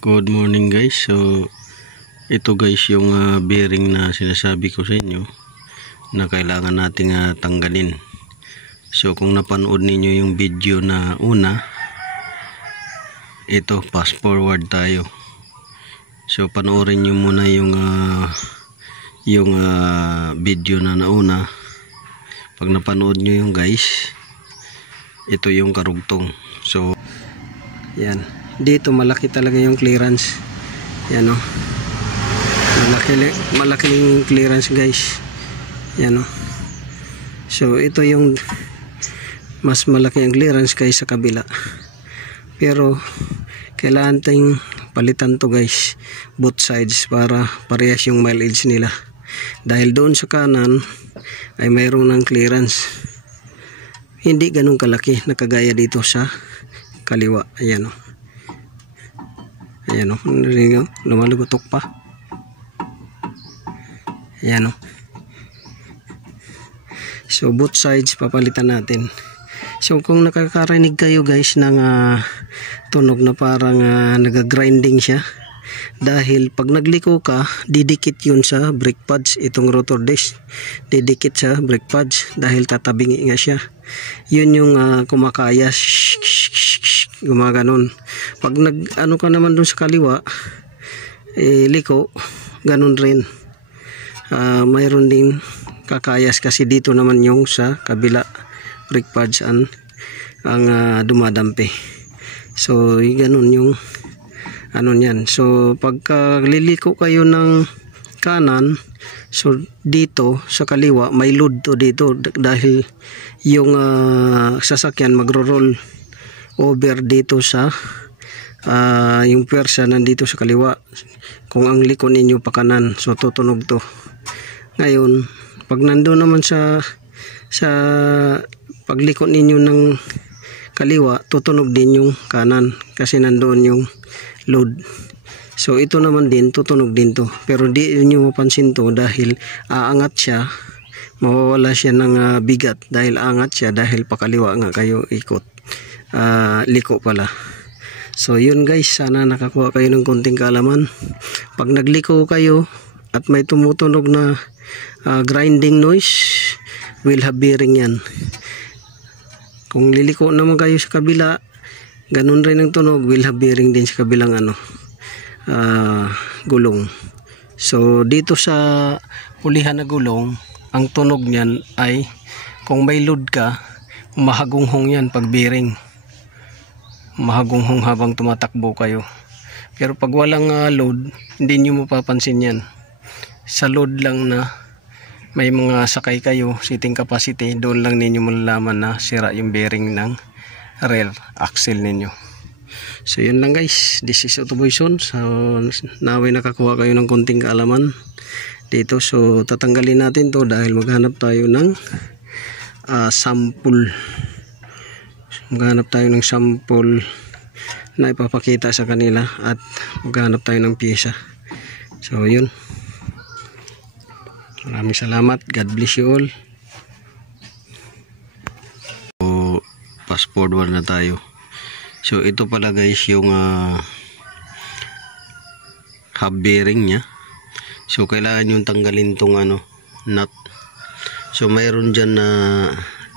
Good morning guys. So ito guys yung bearing na sinasabi ko sa inyo na kailangan nating tanggalin. So kung napanood ninyo yung video na una, ito fast forward tayo. So panoorin nyo muna yung video na nauna. Pag napanood nyo yung guys, ito yung karugtong. So yan, dito malaki talaga yung clearance. Yan o, malaking clearance guys. Yan o. So ito yung mas malaki ang clearance kaysa sa kabila, pero kailangan tayong palitan to guys, both sides, para parehas yung mileage nila. Dahil doon sa kanan ay mayroon ng clearance, hindi ganun kalaki na kagaya dito sa kaliwa. Ayan o, ayan o, lumalugotok pa. Ayan o. So both sides papalitan natin. So kung nakakarinig kayo guys ng tunog na parang nag-grinding siya, dahil pag nagliko ka, didikit yun sa brake pads. Itong rotor disc didikit sa brake pads dahil tatabingi nga siya. Yun yung kumakaya, gumaganon. Pag ano ka naman dun sa kaliwa, liko, ganun rin. Mayroon din kakayas kasi dito naman yung sa kabila brake pads ang dumadampi. So ganun yung ano niyan. So pagka liliko kayo ng kanan, so dito sa kaliwa may load to dito dahil yung sasakyan magro-roll over dito sa yung pwersa nandito sa kaliwa. Kung ang liko ninyo pa kanan, so tutunog to. Ngayon pag nandoon naman sa pagliko ninyo ng kaliwa, tutunog din yung kanan kasi nandoon yung load. So ito naman din tutunog din to, pero di nyo mapansin to dahil aangat siya, mawawala siya ng bigat dahil aangat siya dahil pakaliwa nga kayo ikot, liko pala. So yun guys, sana nakakuha kayo ng konting kaalaman. Pag nagliko kayo at may tumutunog na grinding noise, will have bearing yan. Kung liliko naman kayo sa kabila, ganun rin ang tunog, will have bearing din sa kabilang gulong. So dito sa pulihan na gulong, ang tunog niyan ay kung may load ka, mahagunghong yan pag bearing, mahagunghong habang tumatakbo kayo. Pero pag walang load, hindi nyo mapapansin yan. Sa load lang na may mga sakay kayo, seating capacity, doon lang ninyo malalaman na sira yung bearing ng rear axle ninyo. So yun lang guys, this is Autoboyson. So naway nakakuha kayo ng konting kaalaman dito. So tatanggalin natin to dahil maghanap tayo ng sample. Maghanap tayo ng sample na ipapakita sa kanila at maghanap tayo ng pyesa. So yun, maraming salamat. God bless you all. So fast forward na tayo. So ito pala guys yung hub bearing nya. So kailangan yung tanggalin tong nut. So mayroon dyan na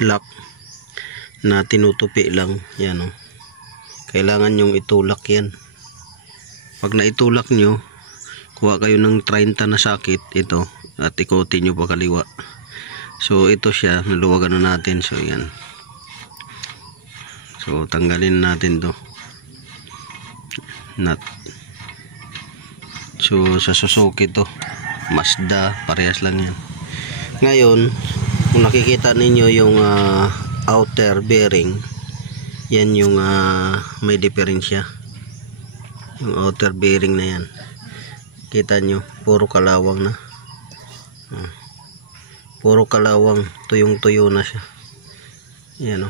lock na tinutupi lang. Yan o. Kailangan yung itulak yan. Pag naitulak nyo, kuha kayo ng 30 na sakit ito at ikotin nyo pa kaliwa. So ito siya, naluwagan na natin. So yan. So tanggalin natin to nut. So sa Suzuki to, Mazda, parehas lang yan. Ngayon kung nakikita ninyo yung outer bearing, yan yung may diferensya. Yung outer bearing na yan, kita nyo puro kalawang na, puro kalawang, tuyong tuyo na siya. Yan o,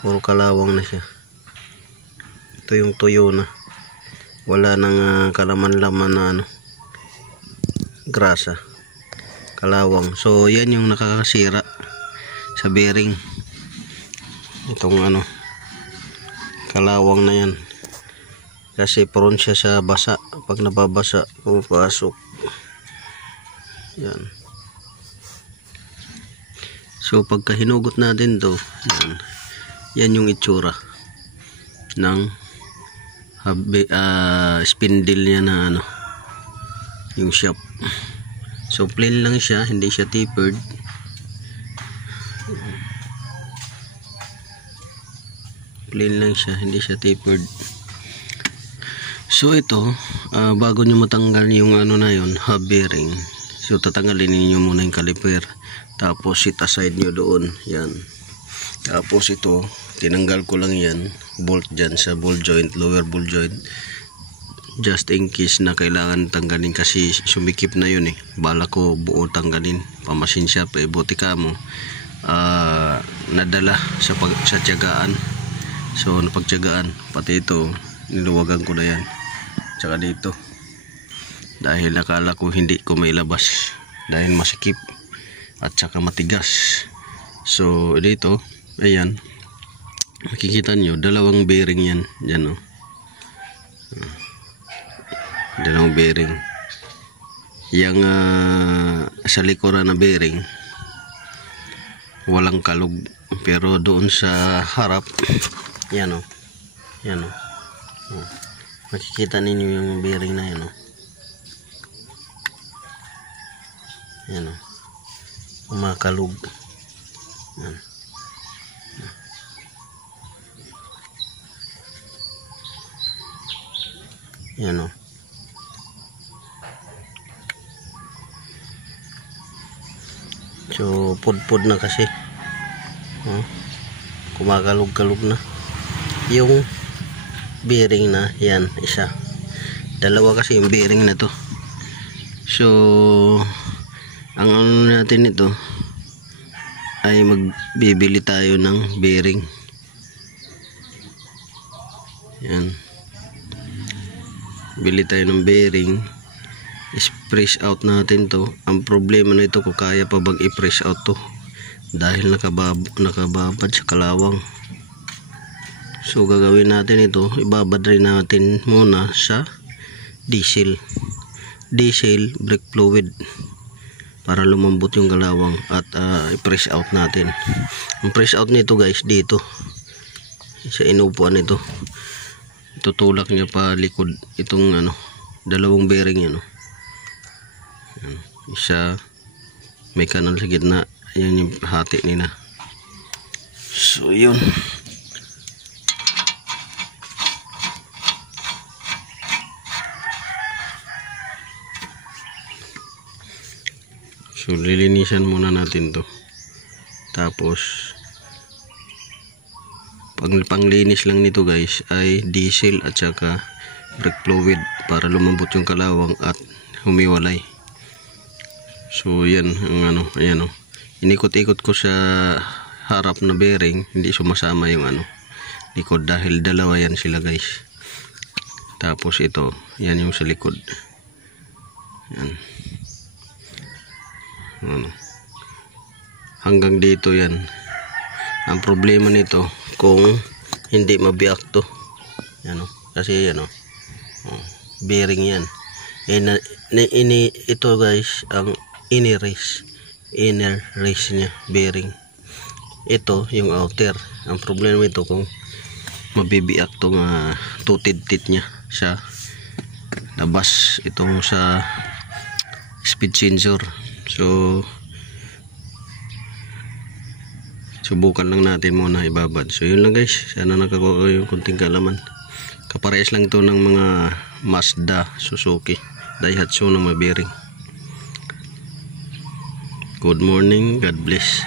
puro kalawang na siya, tuyong tuyo na, wala nang kalaman-laman na grasa, kalawang. So yan yung nakakasira sa bearing, itong kalawang na yan. kasi prone siya sa basa. Pag nababasa, pumapasok. Yan. So pagka hinugot natin to, yan yung itsura ng spindle niya na ano, yung shop. So plain lang siya, hindi siya tapered. Plain lang siya, hindi siya tapered. So ito, bago nyo matanggal yung ano na yun, hub bearing, so tatanggalin niyo muna yung caliper, tapos sit aside nyo doon, yan. Tapos ito, tinanggal ko lang yan, bolt dyan sa ball joint, lower ball joint, just in case na kailangan tanggalin kasi sumikip na yun eh. Bala ko buo tanggalin, pamasin siya, buti ka mo nadala sa tiyagaan. So napagtiyagaan, pati ito niluwagan ko na yan, tsaka dito, dahil nakala ko hindi ko may labas dahil masikip at saka matigas. So dito, ayan, makikita nyo dalawang bearing yan dyan, oh. Dalawang bearing. Yang sa likuran na bearing walang kalog, pero doon sa harap, yan o, yan o, makikita ninyo yung bearing na yan o, yan o, umakalog, yan. Yan o. So pudpud na kasi, kumakalog-kalog na yung bearing na yan, isa, dalawa kasi yung bearing na to. So ang ano natin ito ay magbibili tayo ng bearing, yan, bili tayo ng bearing, i-press out natin to. Ang problema nito, kung kaya pa bang i-press out to dahil nakababad sa kalawang. So gagawin natin ito, ibabad rin natin muna sa diesel brake fluid para lumambot yung kalawang at i-press out natin. Ang press out nito guys, dito sa inupuan nito, tutulak niya pa likod itong ano, dalawang bearing yan, isa may kanal sa gitna, yan yung hati nila. So yun, so lilinisan muna natin to, tapos panglinis lang nito guys ay diesel at saka brake fluid para lumambot yung kalawang at humiwalay. So yan ang ano, ayan o, inikot-ikot ko sa harap na bearing, hindi sumasama yung ano, likod, dahil dalawa yan sila guys. Tapos ito, yan yung sa likod, yan, ano, hanggang dito yan. Ang problema nito kung hindi mabiyak to, yan o, kasi yan o, bearing yan, ito guys ang inner race nya bearing, ito yung outer. Ang problema ito kung mabibiyak tong toothed teeth nya sa labas, itong sa speed sensor. So subukan lang natin muna ibabad. So yun lang guys, sana nakakuha kayo yung kunting kaalaman. Kaparehas lang ito ng mga Mazda, Suzuki, Daihatsu na may bearing. Good morning, God bless.